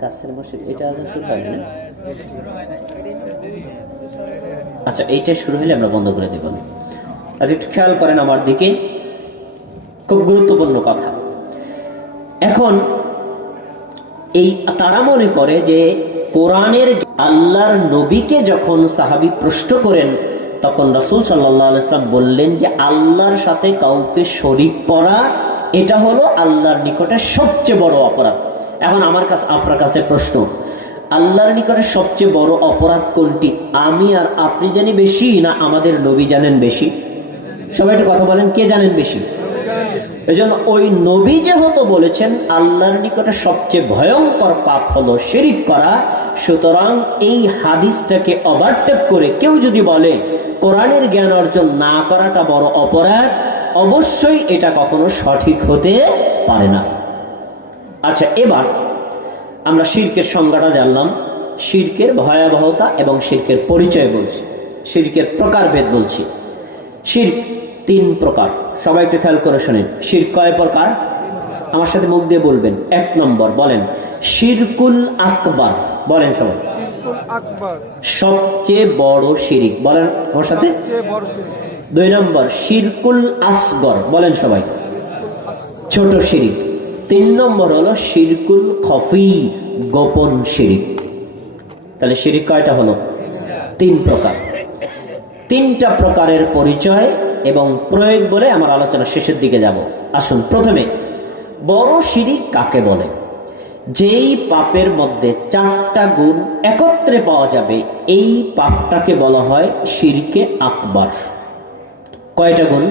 কাছের মসজিদ, এটা শুরু হয় না আচ্ছা এইটা শুরু হলে আমরা বন্ধ করে দেব। আচ্ছা একটু খেয়াল করেন আমার দিকে। খুব গুরুত্বপূর্ণ কথা। এখন, এই তারা মনে করে যে কোরআনের আল্লাহর নবীকে যখন সাহাবি প্রশ্ন করেন, তখন রসুল সাল্লাম বললেন যে আল্লাহর সাথে কাউকে শরিক করা, এটা হলো আল্লাহর নিকটে সবচেয়ে বড় অপরাধ। এখন আমার কাছে, আপনার কাছে প্রশ্ন। আল্লাহর নিকটে সবচেয়ে বড় অপরাধ কোনটি? আমি আর আপনি জানি বেশি না আমাদের নবী জানেন বেশি? সবাই একটু কথা বলেন, কে জানেন বেশি? এই জন্য ওই নবী যে যেহেতু বলেছেন, আল্লাহর নিকটে সবচেয়ে ভয়ঙ্কর পাপ হলো শিরিক করা, সুতরাং এই হাদিসটাকে ওভারটেক করে কেউ যদি বলে, কোরআনের জ্ঞান অর্জন না করাটা বড় অপরাধ, অবশ্যই এটা কখনো সঠিক হতে পারে না। আচ্ছা এবার আমরা শির্কের সংজ্ঞাটা জানলাম। শির্কের ভয়াবহতা এবং শির্কের পরিচয় বলছি। শির্কের প্রকারভেদ বলছি। শির্ক তিন প্রকার। সবাই একটু খেয়াল করে শোনেন। শির্ক কয় প্রকার? আমার সাথে মুখ দিয়ে বলবেন। এক নম্বর বলেন শিরকুল আকবর। বলেন সবাই। সবচেয়ে বড় শিরিক। বলেন আমার সাথে। দুই নম্বর শিরকুল আসগর। বলেন সবাই। ছোট শিরিক। তিন নম্বর হলো শিরকুল খফি, গোপন শিরিক। তাহলে শিরিক কয়টা হলো? তিন প্রকার। তিনটা প্রকারের পরিচয় এবং প্রয়োগ বলে আমার আলোচনা শেষের দিকে যাব। আসুন, প্রথমে, বড় শিরিক কাকে বলে? যেই পাপের মধ্যে চারটা গুণ একত্রে পাওয়া যাবে, এই পাপটাকে বলা হয় শিরকে আকবর। কয়টা গুণ?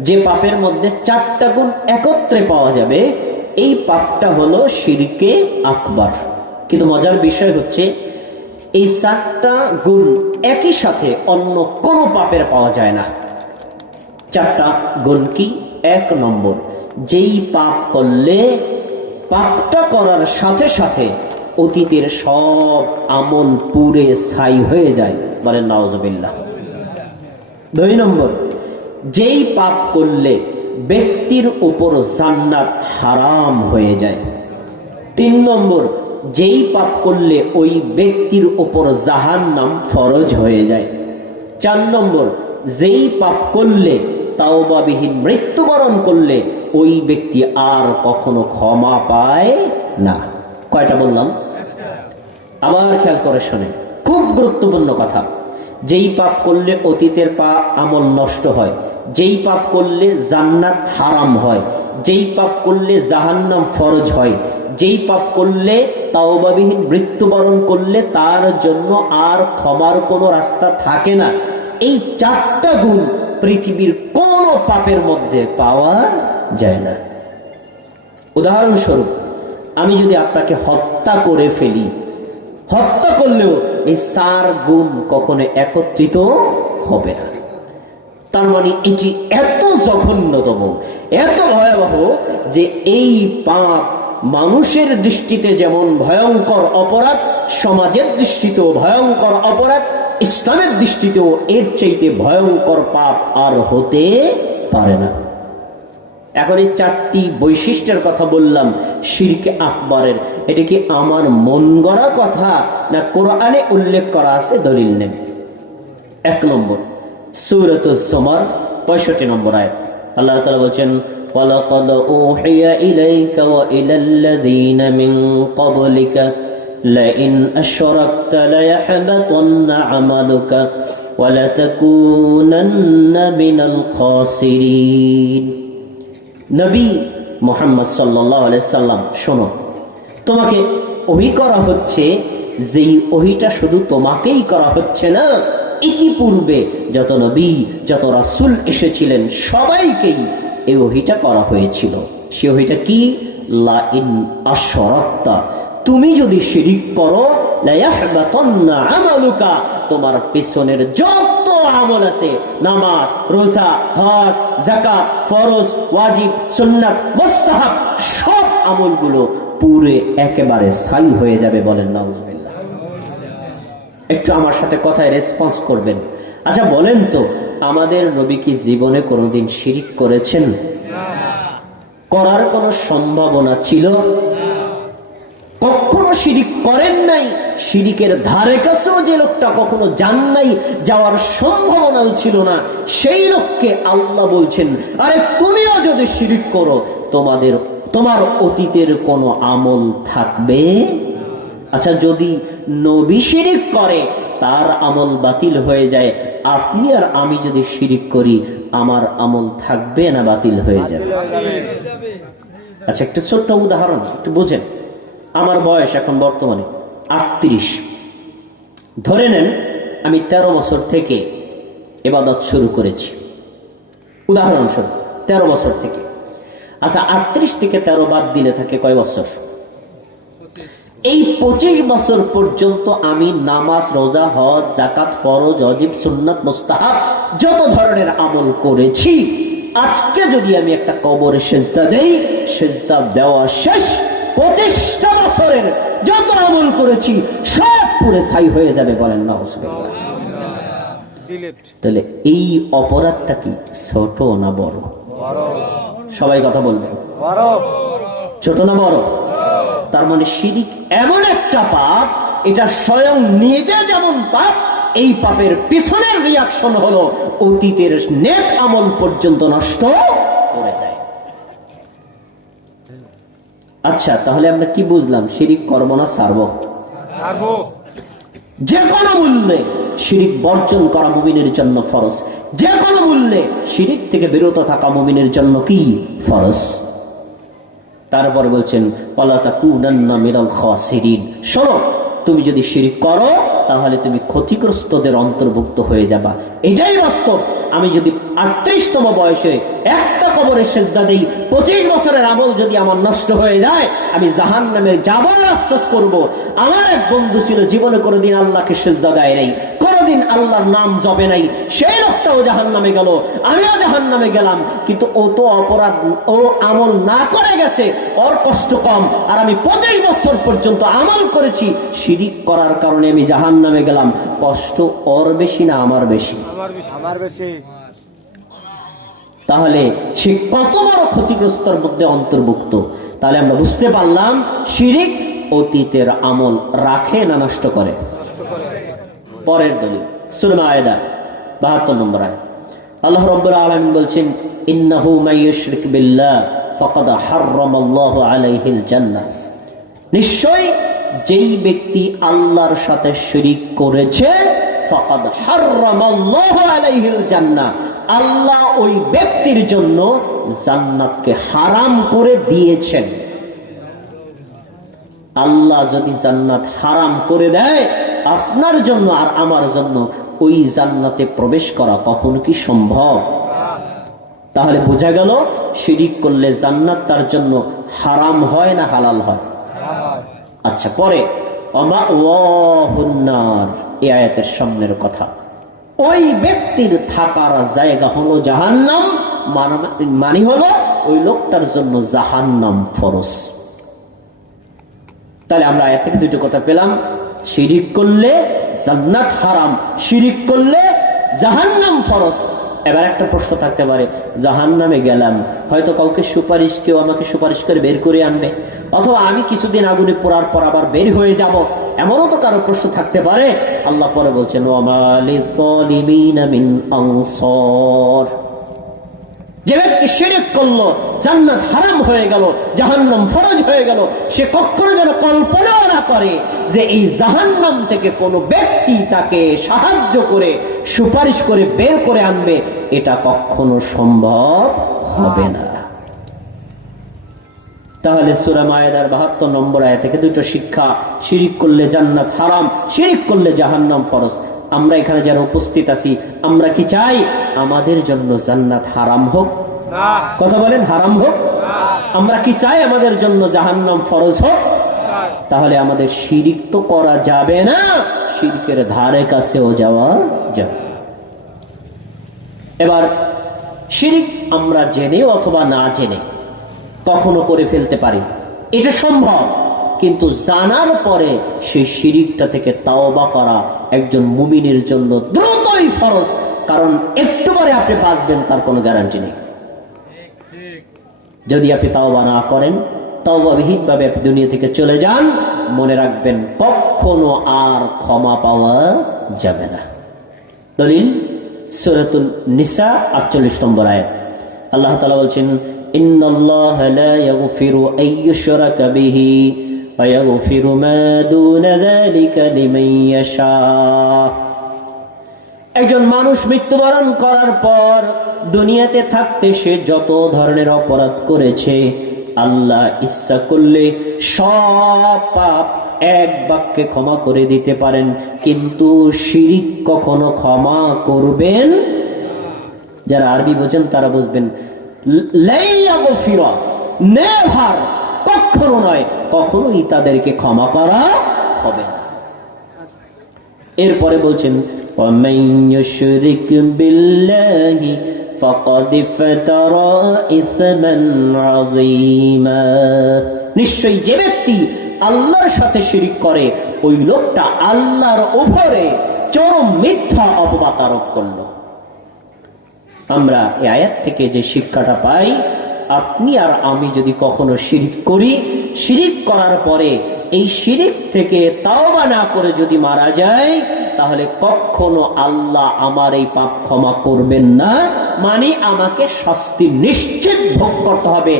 যে পাপের মধ্যে চারটা গুণ একত্রে পাওয়া যাবে, এই পাপটা হলো শিরকে আকবর। কিন্তু মজার বিষয় হচ্ছে, এই চারটা গুণ একই সাথে অন্য কোনো পাপের পাওয়া যায় না। চারটা গুণ কি? এক নম্বর, যেই পাপ করলে পাপটা করার সাথে সাথে অতীতের সব আমল পুরে স্থায়ী হয়ে যায়। বলেন নওয়াজবিল্লাহ দুই নম্বর যেই পাপ করলে ব্যক্তির উপর জান্নাত হারাম হয়ে যায়। তিন নম্বর, যেই পাপ করলে ওই ব্যক্তির উপর জাহান নাম ফরজ হয়ে যায়। চার নম্বর, যেই পাপ করলে তাও তাওবাবিহীন মৃত্যুবরণ করলে ওই ব্যক্তি আর কখনো ক্ষমা পায় না। কয়টা বললাম? আবার খেয়াল করে শোনে খুব গুরুত্বপূর্ণ কথা। যেই পাপ করলে অতীতের পা আমল নষ্ট হয় যেই পাপ করলে জান্নাত হারাম হয়, যেই পাপ করলে জাহান্নাম ফরজ হয়, যেই পাপ করলে তাওবাবিহীন মৃত্যুবরণ করলে তার জন্য আর ক্ষমার কোনো রাস্তা থাকে না। এই চারটা গুণ পৃথিবীর কোন পাপের মধ্যে পাওয়া যায় না। উদাহরণস্বরূপ, আমি যদি আপনাকে হত্যা করে ফেলি, হত্যা করলেও এই চার গুণ কখনো একত্রিত হবে না। তার মানে এটি এত জঘন্যতম, এত ভয়াবহ যে এই পাপ মানুষের দৃষ্টিতে যেমন ভয়ঙ্কর অপরাধ, সমাজের দৃষ্টিতেও ভয়ঙ্কর অপরাধ, ইসলামের দৃষ্টিতেও এর চাইতে ভয়ঙ্কর পাপ আর হতে পারে না। এখন এই চারটি বৈশিষ্ট্যের কথা বললাম, শিরকে আকবরের। এটা কি আমার মন গড়া কথা, না কোরআনে উল্লেখ করা আছে দলিল নেই? এক নম্বর। সুরত জমার পঁয়ষট্টি নম্বর আয় আল্লাহ তালা বলছেন ولقد أوحي إليك وإلى الذين من قبلك لئن أشركت ليحبطن عملك ولتكونن من الخاسرين নবী মোহাম্মদ সাল্লাহ সাল্লাম শোনো তোমাকে ওহি করা হচ্ছে যেই ওহিটা শুধু তোমাকেই করা হচ্ছে না ইতিপূর্বে যত নবী, যত রাসুল এসেছিলেন, সবাইকেই এই ওহিটা করা হয়েছিল। সে ওহিটা কি? লা ইন আশরাক্তা তুমি যদি শিরিক করো তোমার পেছনের যত আমল আছে, নামাজ, রোজা, হজ, যাকাত, ফরজ, ওয়াজিব, সুন্নাত, মুস্তাহাব, সব আমলগুলো পুরে একেবারে সাই হয়ে যাবে বলেন নাউজুবিল্লাহ। একটু আমার সাথে কথায় রেসপন্স করবেন। আচ্ছা বলেন তো, আমাদের নবী কি জীবনে কোনোদিন শিরিক করেছেন? করার কোনো সম্ভাবনা ছিল? কখনো শিরিক করেন নাই? শিরিকের ধারে কাছেও যে লোকটা কখনো যান নাই, যাওয়ার সম্ভাবনাও ছিল না। সেই লোককে আল্লাহ বলছেন, আরে, তুমিও যদি শিরিক করো, তোমাদের, তোমার অতীতের কোনো আমল থাকবে? আচ্ছা যদি নবী শিরিক করে তার আমল বাতিল হয়ে যায়। আপনি আর আমি যদি শিরিক করি আমার আমল থাকবে না বাতিল হয়ে যাবে? আচ্ছা একটা ছোট্ট উদাহরণ একটু বোঝেন। আমার বয়স এখন বর্তমানে আটত্রিশ। ধরে নেন আমি তেরো বছর থেকে এবাদত শুরু করেছি। উদাহরণস্বরূপ তেরো বছর থেকে। আচ্ছা আটত্রিশ থেকে তেরো বাদ দিলে থাকে কয় বছর? এই পঁচিশ বছর পর্যন্ত আমি নামাজ রোজা হজ জাকাত ফরজ অজিব সুন্নাত মুস্তাহাব যত ধরনের আমল করেছি আজকে যদি আমি একটা কবরে সেজদা দেই সেজদা দেওয়া শেষ পঁচিশটা বছরের যত আমল করেছি সব পুরে ছাই হয়ে যাবে বলেন না তাহলে এই অপরাধটা কি ছোট না বড়? সবাই কথা বলবেন ছোট না বড়? তার মানে শিরিক এমন একটা পাপ এটা স্বয়ং নিজে যেমন পাপ এই পাপের পিছনের রিয়াকশন হলো অতীতের নেক আমল পর্যন্ত নষ্ট করে দেয়। আচ্ছা তাহলে আমরা কি বুঝলাম? শিরিক করব না সারবো। যে কোনো মূল্যে শিরিক বর্জন করা মুমিনের জন্য ফরজ। যে কোনো মূল্যে শিরিক থেকে বিরত থাকা মুমিনের জন্য কি ফরজ? তারপরে বলছেন পলাতা কুনান্না মিরাল শোনো, তুমি যদি শিরিক করো, তাহলে তুমি ক্ষতিগ্রস্তদের অন্তর্ভুক্ত হয়ে যাবা। এটাই বাস্তব। আমি যদি আটত্রিশতম বয়সে একটা কবরে সেজদা দিই পঁচিশ বছরের আমল যদি আমার নষ্ট হয়ে যায় আমি জাহান নামে যাবার আফসোস করব। আমার এক বন্ধু ছিল জীবনে কোনোদিন আল্লাহকে সেজদা দেয় নাই কোনোদিন আল্লাহর নাম জবে নাই। সেই লোকটাও জাহান নামে গেল আমিও জাহান নামে গেলাম কিন্তু ও তো অপরাধ ও আমল না করে গেছে ওর কষ্ট কম। আর আমি পঁচিশ বছর পর্যন্ত আমল করেছি শিরিক করার কারণে আমি জাহান নামে গেলাম। কষ্ট ওর বেশি না আমার বেশি? আমার বেশি। আমার বেশি। তাহলে সে কত বড় ক্ষতিগ্রস্তর মধ্যে অন্তর্ভুক্ত? তাহলে আমরা বুঝতে পারলাম শিরিক অতীতের আমল রাখে না নষ্ট করে। পরের দলিল সুরমা আয়দা বাহাত্তর নম্বর আয় আল্লাহ রব্বুল আলমিন বলছেন, ইন্নাহু বিল্লাহ ফাকাদ আলাইহিল জান্নাহ। নিশ্চয় যেই ব্যক্তি আল্লাহর সাথে শিরিক করেছে, ফাকাদ হাররামাল্লাহু আলাইহিল জান্নাহ। আল্লাহ ওই ব্যক্তির জন্য জান্নাতকে হারাম করে দিয়েছেন। আল্লাহ যদি জান্নাত হারাম করে দেয়, আপনার জন্য আর আমার জন্য ওই জান্নাতে প্রবেশ করা কখন কি সম্ভব? তাহলে বোঝা গেল, শিরিক করলে জান্নাত তার জন্য হারাম হয় না হালাল হয়? আচ্ছা পরে অমা ওয়াহুন্নার এ আয়াতের সামনের কথা। ওই ব্যক্তির থাকার জায়গা হলো জাহান্নাম মানে- মানে হলো ওই লোকটার জন্য জাহান্নাম ফরস তাহলে আমরা এর থেকে দুটো কথা পেলাম। শিরিক করলে জান্নাত হারাম, শিরিক করলে জাহান্নাম ফরজ। এবার একটা প্রশ্ন থাকতে পারে জাহান নামে গেলাম, হয়তো কাউকে সুপারিশ কেউ আমাকে সুপারিশ করে বের করে আনবে, অথবা আমি কিছুদিন আগুনে পড়ার পর আবার বের হয়ে যাব, এমনও তো কারও প্রশ্ন থাকতে পারে? আল্লাহ পরে বলছেন যে ব্যক্তি শিরিক করল, জান্নাত হারাম হয়ে গেল, জাহান্নাম ফরজ হয়ে গেল, সে কখনো যেন কল্পনাও না করে যে এই জাহান্নাম থেকে কোনো ব্যক্তি তাকে সাহায্য করে, সুপারিশ করে বের করে আনবে, এটা কখনো সম্ভব হবে না। তাহলে সুরা মায়েদার বাহাত্তর নম্বর আয় থেকে দুটো শিক্ষা, শিরিক করলে জান্নাত হারাম, শিরিক করলে জাহান্নাম ফরজ। আমরা এখানে যারা উপস্থিত আছি আমরা কি চাই? আমাদের জন্য জান্নাত হারাম হোক। কথা বলেন হারাম হোক। আমরা কি চাই? আমাদের জন্য জাহান্নাম ফরজ হোক। তাহলে আমাদের শিরিক তো করা যাবে না। শিরিকের ধারে কাছেও যাওয়া যাবে এবার শিরিক আমরা জেনে অথবা না জেনে কখনো করে ফেলতে পারি। এটা সম্ভব। কিন্তু জানার পরে সেই শিরিকটা থেকে তাওবা করা একজন মুমিনের জন্য দ্রুতই ফরজ, কারণ একটু পরে আপনি বাঁচবেন, তার কোনো গ্যারান্টি নেই। যদি আপনি তাওবা না করেন আপনি দুনিয়া থেকে চলে যান, মনে রাখবেন কখনো আর ক্ষমা পাওয়া যাবে না। দলিল সুরাতুল নিসা, আটচল্লিশ নম্বর আয়াত। আল্লাহ তালা বলছেন, ইন্নাল্লাহ লা ইয়াগফিরু বিহি ويغفر ما دون ذلك لمن يشاء একজন মানুষ মৃত্যুবরণ করার পর দুনিয়াতে থাকতে সে যত ধরনের অপরাধ করেছে আল্লাহ ইচ্ছা করলে সব পাপ এক বাক্যে ক্ষমা করে দিতে পারেন কিন্তু শিরিক কখনো ক্ষমা করবেন যারা আরবি বোঝেন তারা বুঝবেন নেভার কখনো নয় কখনোই তাদেরকে ক্ষমা করা হবে না এরপরে বলছেন وَمَن يُشْرِكْ بِاللَّهِ فَقَدِ افْتَرَى إِثْمًا عَظِيمًا নিশ্চয়ই যে ব্যক্তি আল্লাহর সাথে শিরিক করে ওই লোকটা আল্লাহর উপরে চরম মিথ্যা অপবাদ আরোপ করলো আমরা এই আয়াত থেকে যে শিক্ষাটা পাই আপনি আর আমি যদি কখনো শিরিক করি, শিরিক করার পরে এই শিরিক থেকে তাওবা না করে যদি মারা যায়, তাহলে কখনো আল্লাহ আমার এই পাপ ক্ষমা করবেন না। মানে আমাকে শাস্তি নিশ্চিত ভোগ করতে হবে,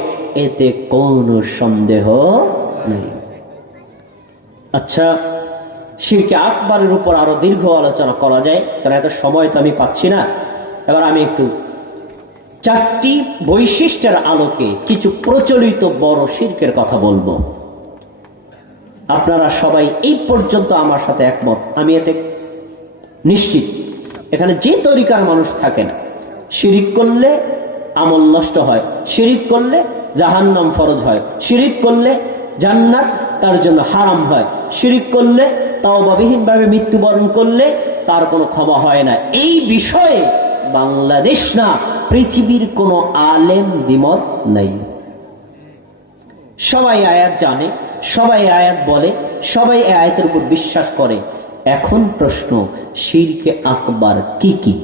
এতে কোনো সন্দেহ নেই। আচ্ছা শিরকে আকবরের উপর আরও দীর্ঘ আলোচনা করা যায়, কারণ এত সময় তো আমি পাচ্ছি না। এবার আমি একটু চারটি বৈশিষ্ট্যের আলোকে কিছু প্রচলিত বড় শির্কের কথা বলব। আপনারা সবাই এই পর্যন্ত আমার সাথে একমত, আমি এতে নিশ্চিত। এখানে যে তরিকার মানুষ থাকেন, শিরিক করলে আমল নষ্ট হয়, শিরিক করলে জাহান্নাম ফরজ হয়, শিরিক করলে জান্নাত তার জন্য হারাম হয়, শিরিক করলে তাওবাবিহীনভাবে মৃত্যুবরণ করলে তার কোনো ক্ষমা হয় না। এই বিষয়ে বাংলাদেশ না পৃথিবীর কোনো আলেম দ্বিমত নাই। সবাই আয়াত জানে, সবাই আয়াত বলে, সবাই আয়াতের উপর বিশ্বাস করে। এখন প্রশ্ন, শিরকে আকবার কি কি?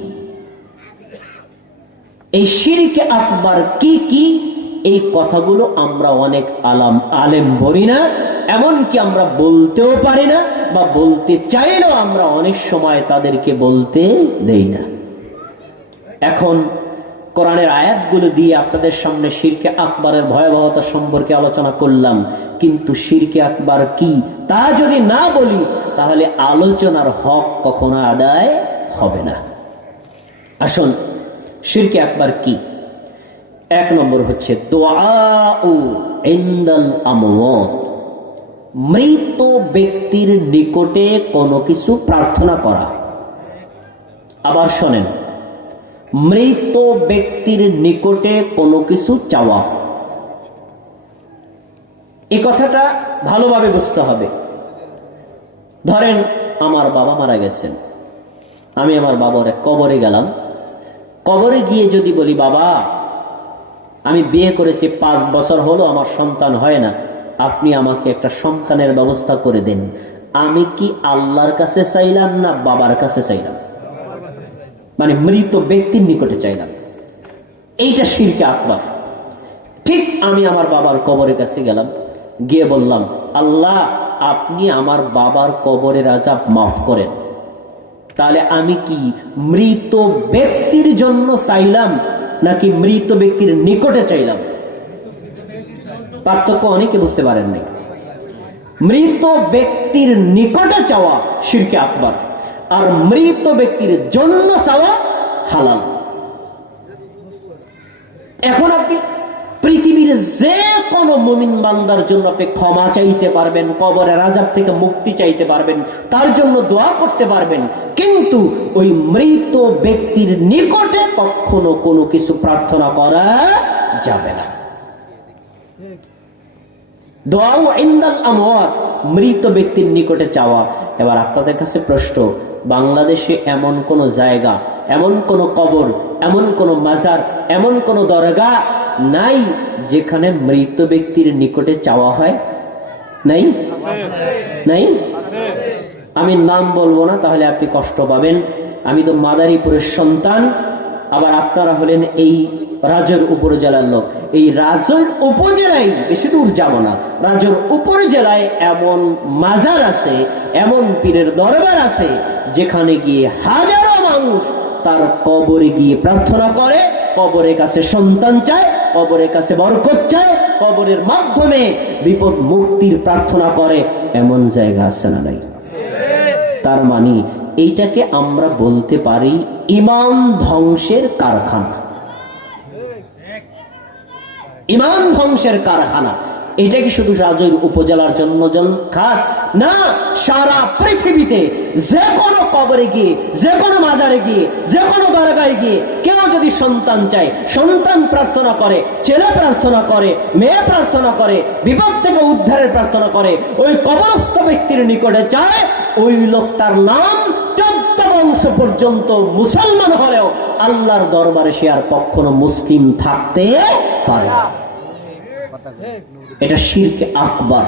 এই শিরকে আকবার কি কি? এই কথাগুলো আমরা অনেক আলাম, আলেম বলি না, এমনকি আমরা বলতেও পারি না বা বলতে চাইলেও আমরা অনেক সময় তাদেরকে বলতে দেই না। এখন কোরআনের আয়াতগুলো দিয়ে আপনাদের সামনে শিরকে আকবরের ভয়াবহতা সম্পর্কে আলোচনা করলাম। কিন্তু শিরকে আকবর কি? তা যদি না বলি, তাহলে আলোচনার হক কখনো আদায় হবে না। আসুন, শিরকে আকবর কি? এক নম্বর হচ্ছে মৃত ব্যক্তির নিকটে কোনো কিছু প্রার্থনা করা। আবার শোনেন মৃত ব্যক্তির নিকটে কোনো কিছু চাওয়া। এই কথাটা ভালোভাবে বুঝতে হবে। ধরেন আমার বাবা মারা গেছেন। আমি আমার বাবার কবরে গেলাম। কবরে গিয়ে যদি বলি, বাবা, আমি বিয়ে করেছি, পাঁচ বছর হলো, আমার সন্তান হয় না। আপনি আমাকে একটা সন্তানের ব্যবস্থা করে দেন। আমি কি আল্লাহর কাছে চাইলাম না বাবার কাছে চাইলাম? মানে মৃত ব্যক্তির নিকটে চাইলাম। এইটা শিরকে আকবর। ঠিক আমি আমার বাবার কবরের কাছে গেলাম, গিয়ে বললাম, আল্লাহ, আপনি আমার বাবার কবরের আজাব মাফ করেন। তাহলে আমি কি মৃত ব্যক্তির জন্য চাইলাম, নাকি মৃত ব্যক্তির নিকটে চাইলাম? পার্থক্য অনেকে বুঝতে পারেন মৃত ব্যক্তির নিকটে চাওয়া শিরকে আকবর। আর মৃত ব্যক্তির জন্য চাওয়া হালাল। এখন আপনি পৃথিবীর যে কোনো মুমিন বান্দার জন্য আপনি ক্ষমা চাইতে পারবেন, কবরের রাজাব থেকে মুক্তি চাইতে পারবেন, তার জন্য দোয়া করতে পারবেন, কিন্তু ওই মৃত ব্যক্তির নিকটে কখনো কোনো কিছু প্রার্থনা করা যাবে না। দোয়াও ইন্দাল আমওয়াত, মৃত ব্যক্তির নিকটে চাওয়া। এবার আপনাদের কাছে প্রশ্ন বাংলাদেশে এমন কোন জায়গা, এমন কোন কবর, এমন কোন মাজার, এমন কোন দরগা নাই যেখানে মৃত ব্যক্তির নিকটে চাওয়া হয়? নাই? নাই? আমি নাম বলব না, তাহলে আপনি কষ্ট পাবেন। আমি তো মাদারীপুরের সন্তান আবার আপনারা হলেন এই রাজর উপজেলার লোক। এই রাজর উপজেলায় বেশি দূর যাব না। রাজর উপজেলায় এমন মাজার আছে এমন পীরের দরবার আছে যেখানে গিয়ে হাজারো মানুষ তার কবরে গিয়ে প্রার্থনা করে কবরের কাছে সন্তান চায় কবরের কাছে বরকত চায় কবরের মাধ্যমে বিপদ মুক্তির প্রার্থনা করে। এমন জায়গা আছে না নাই? তার মানে এইটাকে আমরা বলতে পারি ইমান ধ্বংসের কারখানা। ইমান ধ্বংসের কারখানা। এটা কি শুধু রাজৈর উপজেলার জন্য খাস? না, সারা পৃথিবীতে যে কোনো কবরে গিয়ে, যে কোনো মাজারে গিয়ে, যে কোনো দরগায় গিয়ে কেউ যদি সন্তান চায়, সন্তান প্রার্থনা করে, ছেলে প্রার্থনা করে, মেয়ে প্রার্থনা করে, বিপদ থেকে উদ্ধারের প্রার্থনা করে, ওই কবরস্থ ব্যক্তির নিকটে চায় ওই লোকটার নাম চোদ্দ বংশ পর্যন্ত মুসলমান হলেও আল্লাহর দরবারে সে আর কখনো মুসলিম থাকতে পারে। এটা শিরকে আকবর।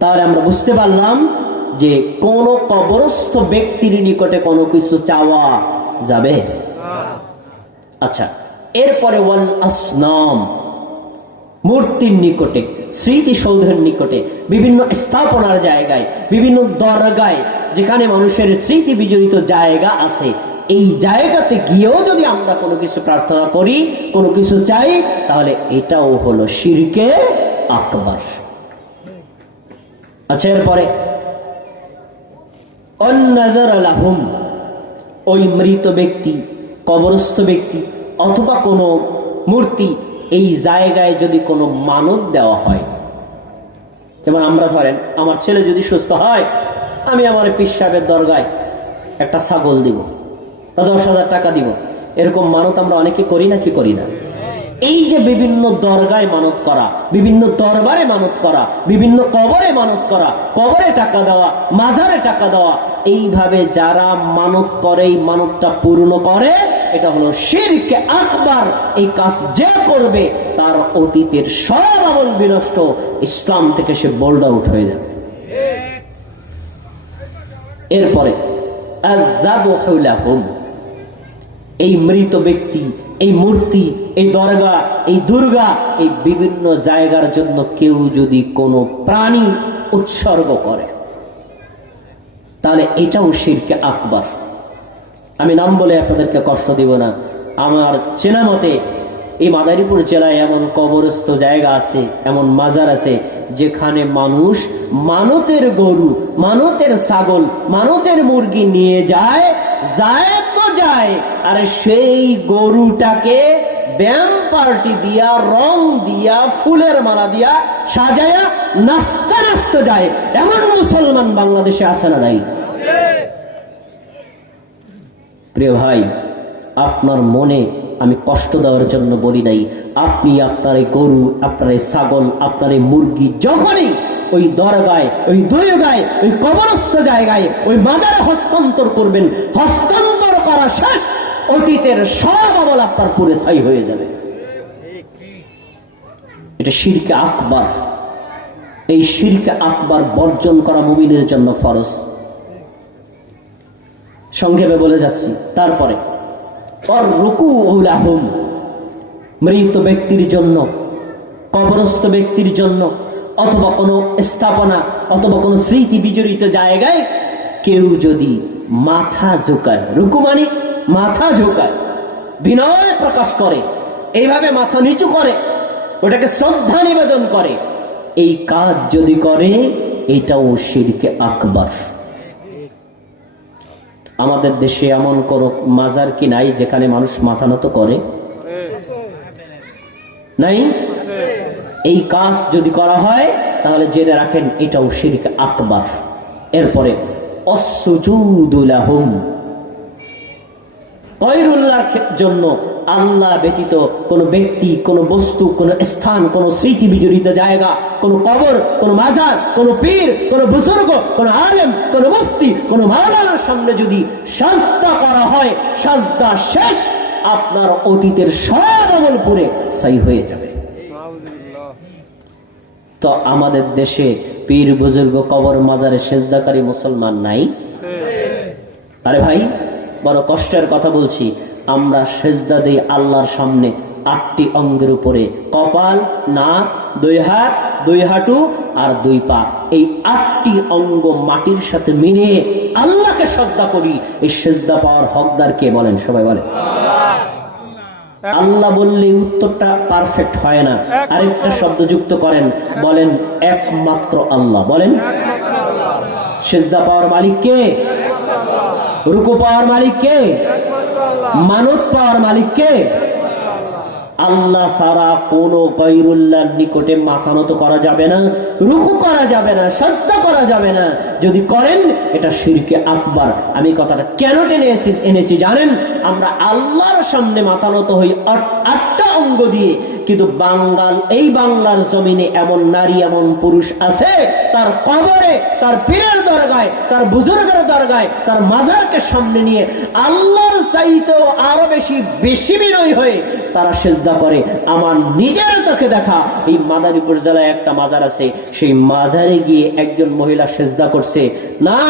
তাহলে আমরা বুঝতে পারলাম যে কোন কবরস্থ ব্যক্তির নিকটে কোনো কিছু চাওয়া যাবে? আচ্ছা এরপরে ওয়াল আসনাম। মূর্তির নিকটে, স্মৃতিসৌধের নিকটে, বিভিন্ন স্থাপনার জায়গায়, বিভিন্ন দরগায়, যেখানে মানুষের স্মৃতি বিজড়িত জায়গা আছে। এই জায়গাতে গিয়েও যদি আমরা কোনো কিছু প্রার্থনা করি, কোনো কিছু চাই, তাহলে এটাও হলো শিরকে আকবর। আচ্ছা এরপরে আলাহুম ওই মৃত ব্যক্তি, কবরস্থ ব্যক্তি, অথবা কোনো মূর্তি এই জায়গায় যদি কোনো মানত দেওয়া হয়, যেমন আমরা ধরেন, আমার ছেলে যদি সুস্থ হয়, আমি আমার পিসাবের দরগায় একটা ছাগল দিব, বা দশ হাজার টাকা দিব। এরকম মানত আমরা অনেকে করি না কি করি না? এই যে বিভিন্ন দরগায় মানত করা, বিভিন্ন দরবারে মানত করা, বিভিন্ন কবরে মানত করা, কবরে টাকা দেওয়া, মাজারে টাকা দেওয়া, এইভাবে যারা মানত করে, এই মানতটা পূর্ণ করে এটা হলো শিরকে আকবার। এই কাজ যে করবে, তার অতীতের সব আমল বিনষ্ট। ইসলাম থেকে সে বোল্ড আউট হয়ে যাবে। এরপরে এই মৃত ব্যক্তি, এই মূর্তি, এই দরগা, এই দুর্গা, এই বিভিন্ন জায়গার জন্য কেউ যদি কোনো প্রাণী উৎসর্গ করে, তাহলে এটাও শিরকে আকবার। আমি নাম বলে আপনাদেরকে কষ্ট দিব না। আমার চেনা মতে এই মাদারীপুর জেলায় এমন কবরস্থ জায়গা আছে, এমন মাজার আছে, যেখানে মানুষ মানতের গরু, মানতের ছাগল, মানতের মুরগি নিয়ে যায় যায় তো যায়, আর সেই গরুটাকে ব্যায়াম পার্টি দিয়া, রং দিয়া, ফুলের মালা দিয়া সাজায়া নাস্তা নাস্তা যায়। এমন মুসলমান বাংলাদেশে আসে না নাই? প্রিয় ভাই, আপনার মনে আমি কষ্ট দেওয়ার জন্য বলি নাই। আপনি আপনার এই গরু, আপনার এই ছাগল, আপনার এই মুরগি যখনই ওই দরগায়, ওই দৈগায় ওই কবরস্থ জায়গায়, ওই মাজারে হস্তান্তর করবেন, হস্তান্তর করা শেষ, অতীতের সব আমল আপনার পুরে ছাই হয়ে যাবে। এটা শিরকে আকবার। এই শিরকে আকবার বর্জন করা মুমিনের জন্য ফরজ। সংক্ষেপে বলে যাচ্ছি। তারপরে মৃত ব্যক্তির জন্য, কবরস্থ ব্যক্তির জন্য, অথবা কোনো স্থাপনা, অথবা কোনো স্মৃতি বিজড়িত জায়গায় কেউ যদি মাথা ঝুঁকায়, রুকু মানে মাথা ঝুঁকায়, বিনয় প্রকাশ করে, এইভাবে মাথা নিচু করে, ওটাকে শ্রদ্ধা নিবেদন করে, এই কাজ যদি করে, এটাও শিরকে আকবর। আমাদের দেশে এমন কোন মাজার কি নাই যেখানে মানুষ মাথা নত করে? নাই? এই কাজ যদি করা হয়, তাহলে জেনে রাখেন এটাও শিরিক আকবার। এরপরে অসুজুদুলাহুম তৈরুল্লাহর জন্য আল্লাহ ব্যতীত কোন ব্যক্তি কোন বস্তু কোন স্থান কোন স্মৃতি বিজড়িত জায়গা কোন কবর কোন মাজার কোন পীর কোন বুজুর্গ কোন আলেম কোন মুফতি কোন মাওলানার সামনে যদি সাজদা করা হয় সাজদা শেষ আপনার অতীতের সব আমল পুরে সাই হয়ে যাবে। তো আমাদের দেশে পীর বুজুর্গ কবর মাজারে সেজদাকারী মুসলমান নাই? আরে ভাই বড় কষ্টের কথা বলছি আমরা সেজদা দিই আল্লাহর সামনে আটটি অঙ্গের উপরে। কপাল নাক দুই হাত দুই হাঁটু আর দুই পা। এই আটটি অঙ্গ মাটির সাথে মিলিয়ে আল্লাহকে শ্রদ্ধা করি। এই সেজদা পাওয়ার হকদার কে বলেন? সবাই বলে আল্লাহ বললে উত্তরটা পারফেক্ট হয় না। আরেকটা শব্দ যুক্ত করেন বলেন একমাত্র আল্লাহ। বলেন সেজদা পাওয়ার মালিক কে? রুকু পাওয়ার মালিক কে মানত পাওয়ার মালিক কে আল্লাহ সারা কোন গৈরুল্লাহর নিকটে মাথা নত করা যাবে না, রুকু করা যাবে না সস্তা করা যাবে না। যদি করেন, এটা শিরকে আকবার। আমি কথাটা কেন টেনে এনেছি জানেন? আমরা আল্লাহর সামনে মাথা নত হই আটটা অঙ্গ দিয়ে। কিন্তু বাঙ্গাল এই বাংলার জমিনে এমন নারী, এমন পুরুষ আছে, তার কবরে, তার পীরের দরগায়, তার বুজুর্গের দরগায়, তার মাজারকে সামনে নিয়ে আল্লাহর চাইতেও আরও বেশি বেশি বিনয় হয়ে তারা সেজদা করে। আমার নিজের চোখে দেখা, এই মাদারীপুর জেলায় একটা মাজার আছে। সেই মাজারে গিয়ে একজন মহিলা সেজদা করছে। না,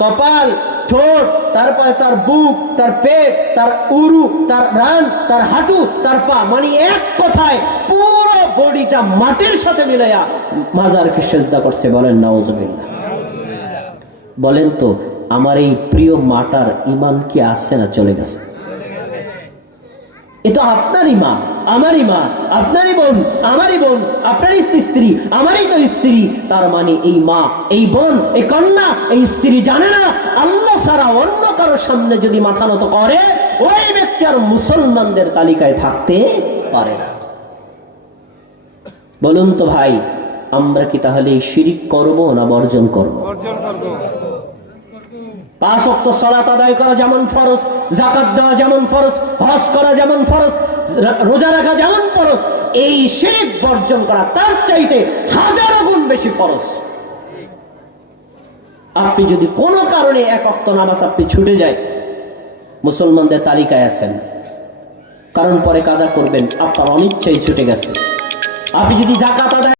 কপাল, ঠোঁট, তারপরে তার বুক, তার পেট, তার উরু, তার রান, তার হাঁটু, তার পা মানে এক কথায় পুরো বডিটা মাটির সাথে মিলাইয়া মাজারকে সেজদা করছে বলেন নওয়াজবিল্লাহ বলেন তো, আমার এই প্রিয় মাটার ইমান কি আসছে না চলে গেছে? এ তো আপনারই মা আমারই মা আপনারই বোন, আমারই বোন, আপনারই স্ত্রী আমারই তো স্ত্রী। তার মানে এই মা, এই বোন, এই কন্যা, এই স্ত্রী জানে না, আল্লাহ সারা অন্য কারোর সামনে যদি মাথা নত করে, ওই ব্যক্তি আর মুসলমানদের তালিকায় থাকতে পারে না। বলুন তো ভাই, আমরা কি তাহলে শিরিক করব না বর্জন করব? করব। পাঁচ অক্ত সলাত আদায় করা যেমন জাকাত দেওয়া যেমন করা যেমন রোজা রাখা যেমন এই বর্জন করা তার চাইতে হাজারো গুণ বেশি আপনি যদি কোনো কারণে এক অক্ত নামাজ আপনি ছুটে যায় মুসলমানদের তালিকায় আছেন। কারণ পরে কাজা করবেন, আপনার অনিচ্ছাই ছুটে গেছে। আপনি যদি জাকাত আদায়